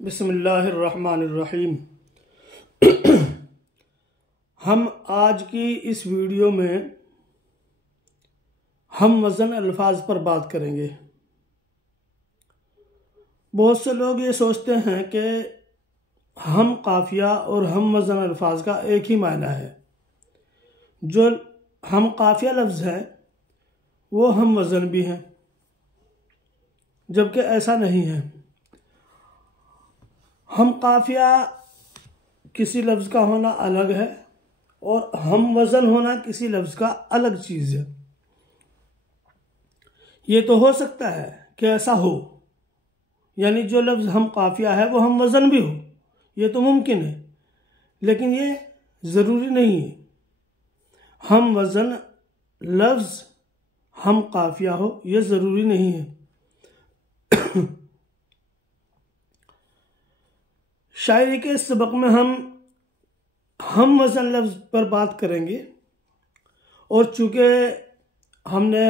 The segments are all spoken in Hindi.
बिस्मिल्लाहिर्रहमानिर्रहीम। हम आज की इस वीडियो में हम वज़न अल्फाज पर बात करेंगे। बहुत से लोग ये सोचते हैं कि हम काफ़िया और हम वज़न अल्फाज का एक ही मायना है। जो हम काफ़िया लफ्ज़ है वो हम वज़न भी हैं, जबकि ऐसा नहीं है। हम काफ़िया किसी लफ्ज़ का होना अलग है और हम वज़न होना किसी लफ्ज़ का अलग चीज़ है। ये तो हो सकता है कि ऐसा हो, यानी जो लफ्ज़ हम काफ़िया है वो हम वज़न भी हो, ये तो मुमकिन है, लेकिन ये ज़रूरी नहीं है। हम वज़न लफ्ज़ हम काफ़िया हो ये ज़रूरी नहीं है। शायरी के सबक में हम वज़न लफ्ज़ पर बात करेंगे, और चूँकि हमने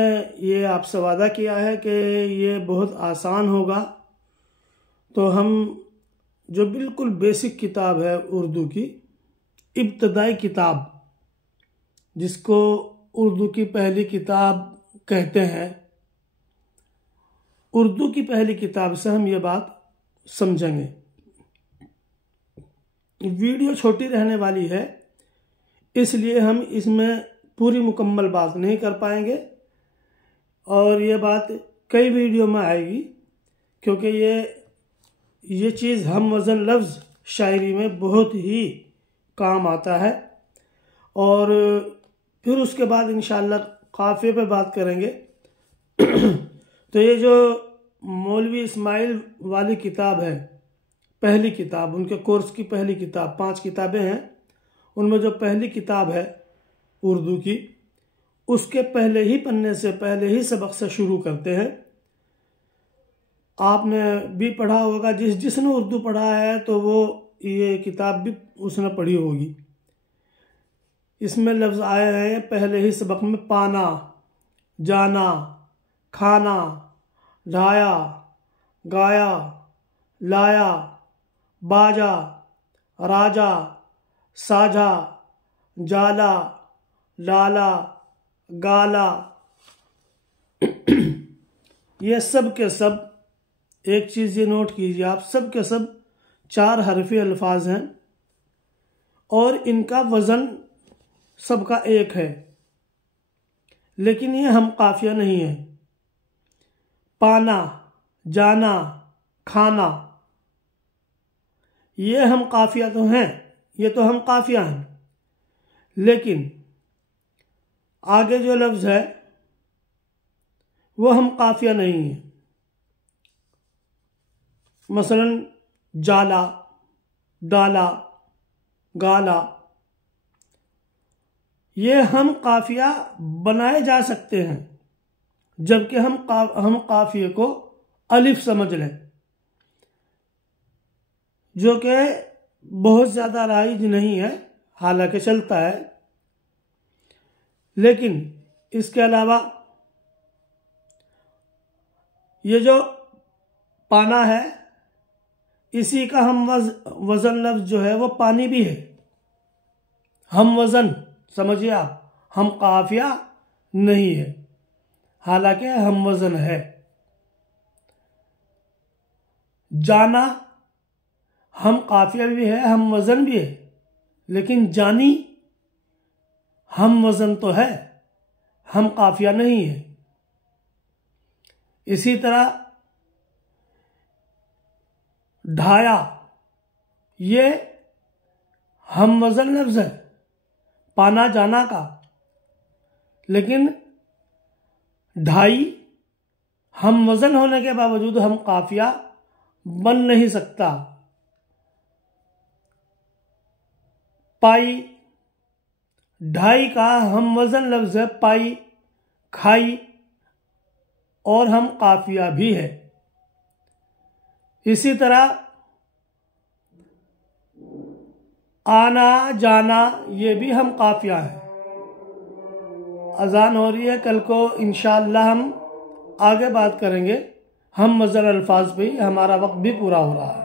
ये आपसे वादा किया है कि ये बहुत आसान होगा, तो हम जो बिल्कुल बेसिक किताब है उर्दू की, इब्तदाई किताब, जिसको उर्दू की पहली किताब कहते हैं, उर्दू की पहली किताब से हम ये बात समझेंगे। वीडियो छोटी रहने वाली है, इसलिए हम इसमें पूरी मुकम्मल बात नहीं कर पाएंगे, और ये बात कई वीडियो में आएगी, क्योंकि ये चीज़ हम वज़न लफ्ज़ शायरी में बहुत ही काम आता है। और फिर उसके बाद इंशाअल्लाह काफ़िये पे बात करेंगे। तो ये जो मौलवी इस्माइल वाली किताब है, पहली किताब, उनके कोर्स की पहली किताब, 5 किताबें हैं, उनमें जो पहली किताब है उर्दू की, उसके पहले ही पन्ने से, पहले ही सबक से शुरू करते हैं। आपने भी पढ़ा होगा, जिसने उर्दू पढ़ा है तो वो ये किताब भी उसने पढ़ी होगी। इसमें लफ्ज़ आए हैं पहले ही सबक में: पाना, जाना, खाना, ढाया, गाया, लाया, बाजा, राजा, साझा, जाला, लाला, गाला। ये सब के सब, एक चीज़ ये नोट कीजिए आप, सब के सब 4 हरफी अल्फाज हैं और इनका वज़न सबका एक है, लेकिन ये हम काफ़िया नहीं है। पाना, जाना, खाना, ये हम काफ़िया तो हैं, ये तो हम काफ़िया हैं, लेकिन आगे जो लफ्ज़ है वो हम काफ़िया नहीं है। मसलन जाला, डाला, गाला, ये हम काफ़िया बनाए जा सकते हैं, जबकि हम काफ़िए को अलिफ समझ लें, जो कि बहुत ज़्यादा राइज नहीं है, हालांकि चलता है। लेकिन इसके अलावा ये जो पाना है, इसी का हम वज़न लफ्ज़ जो है वो पानी भी है। हम वज़न समझिए आप, हम काफ़िया नहीं है, हालांकि हम वज़न है। जाना हम काफ़िया भी है, हम वज़न भी है, लेकिन जानी हम वज़न तो है, हम काफ़िया नहीं है। इसी तरह ढाया, ये हम वज़न लफ्ज़ है पाना जाना का, लेकिन ढाई हम वज़न होने के बावजूद हम काफ़िया बन नहीं सकता। पाई, ढाई का हम वज़न लफ्ज़ है पाई, खाई, और हम काफ़िया भी है। इसी तरह आना, जाना, ये भी हम काफ़िया है। अज़ान हो रही है, कल को इंशाअल्लाह हम आगे बात करेंगे हम वज़न अल्फाज पे, हमारा वक्त भी पूरा हो रहा है।